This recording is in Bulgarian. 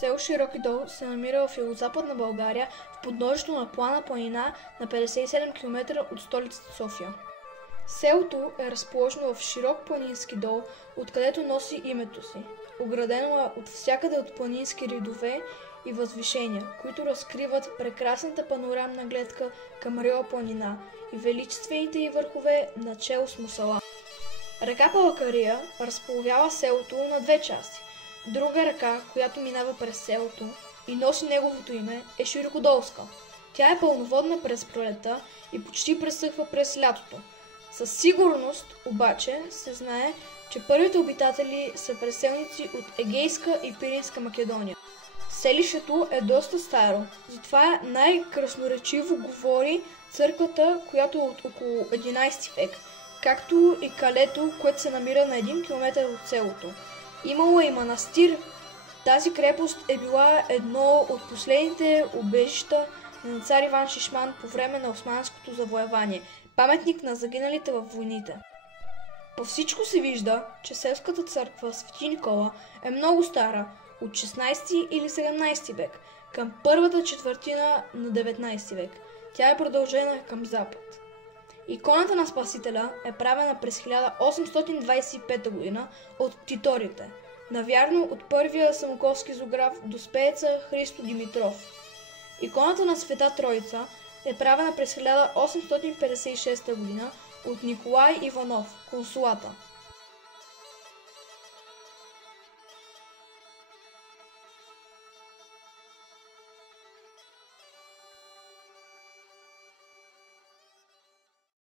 Село Широки дол се намира в югозападна България, в подножието на плана планина на 57 км от столицата София. Селото е разположено в широк планински дол, откъдето носи името си. Оградено е от всякъде от планински редове и възвишения, които разкриват прекрасната панорамна гледка към Рила планина и величествените й върхове начело с Мусала. Река Палакария разполовява селото на две части. Друга река, която минава през селото и носи неговото име, е Широкодолска. Тя е пълноводна през пролета и почти пресъхва през лятото. Със сигурност обаче се знае, че първите обитатели са преселници от Егейска и Пиринска Македония. Селището е доста старо, затова най-красноречиво говори църквата, която е от около 11 век, както и калето, което се намира на 1 км от селото. Имало е и манастир. Тази крепост е била едно от последните убежища на цар Иван Шишман по време на османското завоевание, паметник на загиналите във войните. По всичко се вижда, че селската църква Свети Никола е много стара, от 16 или 17 век, към първата четвъртина на 19 век. Тя е продължена към запад. Иконата на Спасителя е правена през 1825 г. от титорите, навярно от първия самоковски зограф Доспееца Христо Димитров. Иконата на Света Троица е правена през 1856 г. от Николай Иванов, консулата.